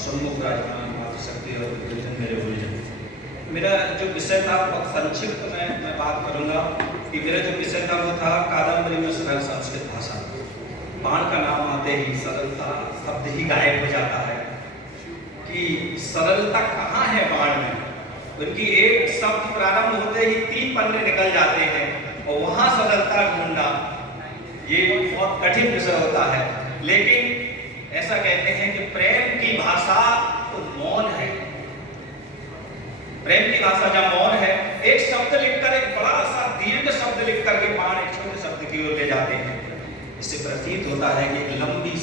सम्मुख राजमान मातृशक्ति और गुरुजन मेरे गुरुजन। मेरा जो विषय था बहुत संक्षिप्त मैं बात करूंगा कि मेरा जो विषय था वो था कादम्बरी में सरल संस्कृत भाषा। बाण का नाम आते ही सरलता शब्द ही गायब हो जाता है कि सरलता कहाँ है बाण में। उनकी एक शब्द प्रारंभ होते ही 3 पन्ने निकल जाते हैं और वहां सरलता ढूंढना ये बहुत कठिन विषय होता है। लेकिन ऐसा कहते हैं कि प्रेम की भाषा तो मौन है। प्रेम की भाषा जब मौन है, एक शब्द लिखकर, एक बड़ा सा दीर्घ शब्द लिखकर के बाण एक छोटे शब्द की ओर ले जाते हैं। इससे प्रतीत होता है कि एक लंबी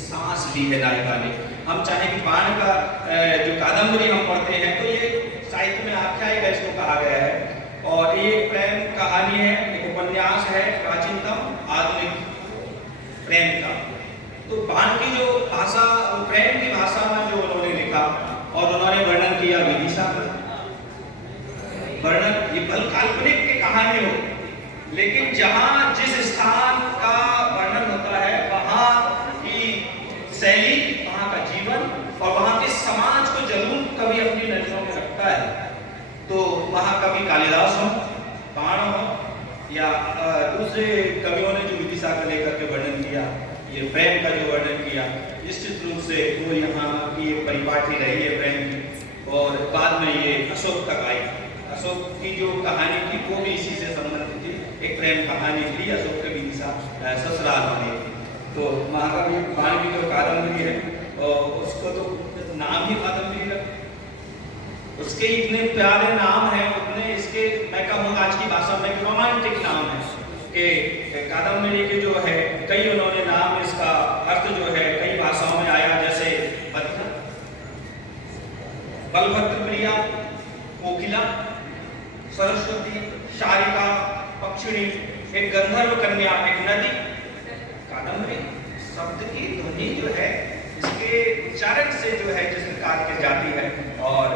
सांस ली है नायिका ने। हम चाहे कि बाण का जो कादम्बरी हम पढ़ते हैं तो ये साहित्य में आख्यायिका इसको कहा गया है और ये प्रेम कहानी है, एक उपन्यास है, प्राचीनतम आधुनिक प्रेम का। तो बाण की जो भाषा, प्रेम की भाषा में जो उन्होंने लिखा और उन्होंने वर्णन किया विदिशा का वर्णन, ये काल्पनिक की कहानी हो, लेकिन जहां जिस स्थान का वर्णन होता है वहां की शैली, वहां का जीवन और वहां के समाज को जरूर कभी अपनी नजरों में रखता है। तो वहां कभी कालिदास हो, बाण हो या दूसरे कवियों ने जो विदिशा को लेकर के वर्णन किया, ये प्रेम का जो वर्णन किया, निश्चित रूप से वो यहाँ की एक परिपाटी रही है प्रेम की। और बाद में ये अशोक तक आई। अशोक की जो कहानी थी वो भी इसी से संबंधित थी, एक प्रेम कहानी थी, अशोक के विदिशा ससुराल वाली थी। तो महाकवि बाण की जो कादम्बरी है और उसको तो नाम ही कादम्बरी रखा, उसके इतने प्यारे नाम हैं, उतने इसके मैं कहूँ आज की भाषा में रोमांटिक नाम है कि कादम्बरी के जो है कई उन्होंने नाम, इसका अर्थ जो है कई भाषाओं में आया, जैसे बलभद्र प्रिया, कोकिला, सरस्वती, शारिका, पक्षिणी, एक गंधर्व कन्या, एक नदी। कादम्बरी शब्द की ध्वनि जो है इसके उच्चारण से जो है जिस प्रकार की जाती है और